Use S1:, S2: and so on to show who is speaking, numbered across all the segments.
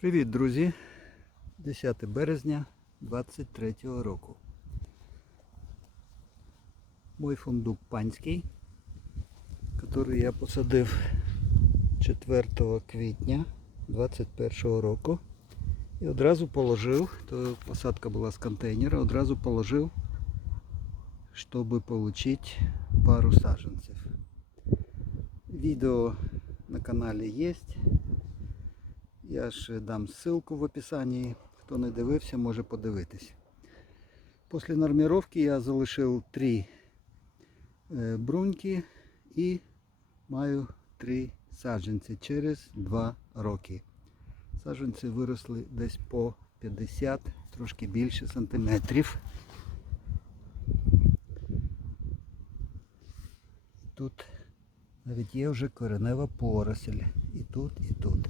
S1: Привіт, друзі! 10 березня 23 року. Мой фундук панський, який я посадив 4 квітня 21 року. І одразу положив, то посадка була з контейнера, одразу положив, щоб отримати пару саджанців. Відео на каналі є. Я ж дам ссылку в описанні. Хто не дивився, може подивитись. Після норміровки я залишив три е, бруньки і маю три саджанці через 2 роки. Саджанці виросли десь по 50, трошки більше сантиметрів. Тут навіть є вже коренева поросль. І тут, і тут.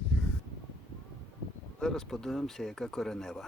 S1: Зараз подивимося, яка коренева.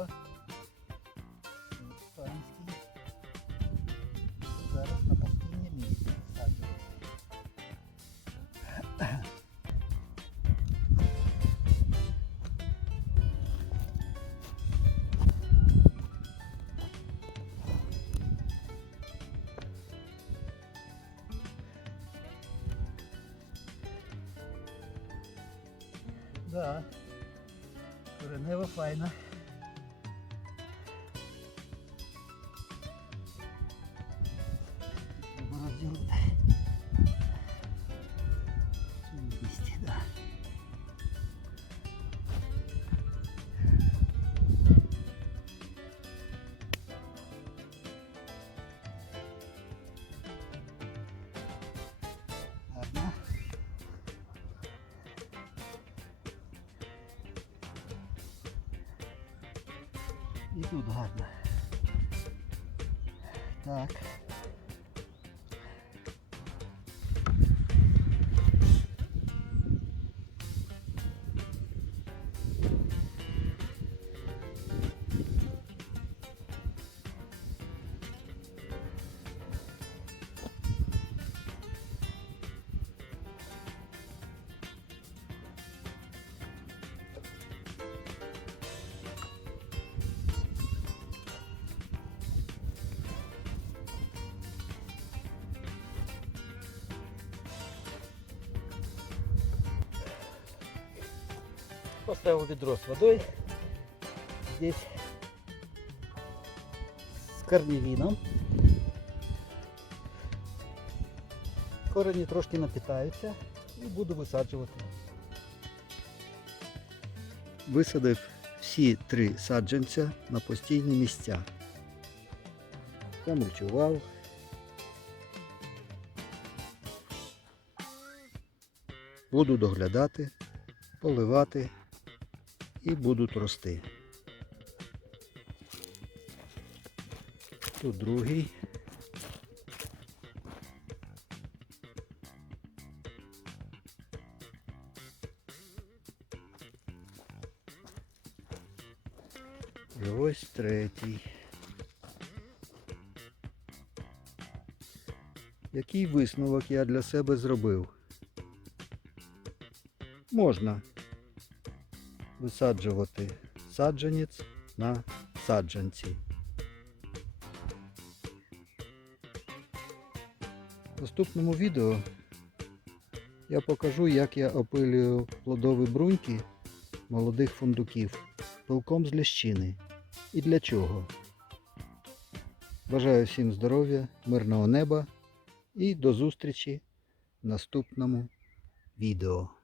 S1: Коренева. Панський. Зараз на постійне місце саджуємо. Да, коренева файна. І тут гарно. Так. Поставил ведро с водой. Здесь с корневином. Корені трошки напитаються і буду висаджувати. Висадив всі три саджанця на постійні місця. Замульчував. Буду доглядати, поливати і будуть рости. Тут другий. І ось третій. Який висновок я для себе зробив? Можна висаджувати саджанець на саджанці. В наступному відео я покажу, як я опилюю плодові бруньки молодих фундуків пилком з лящини і для чого. Бажаю всім здоров'я, мирного неба І до зустрічі в наступному відео.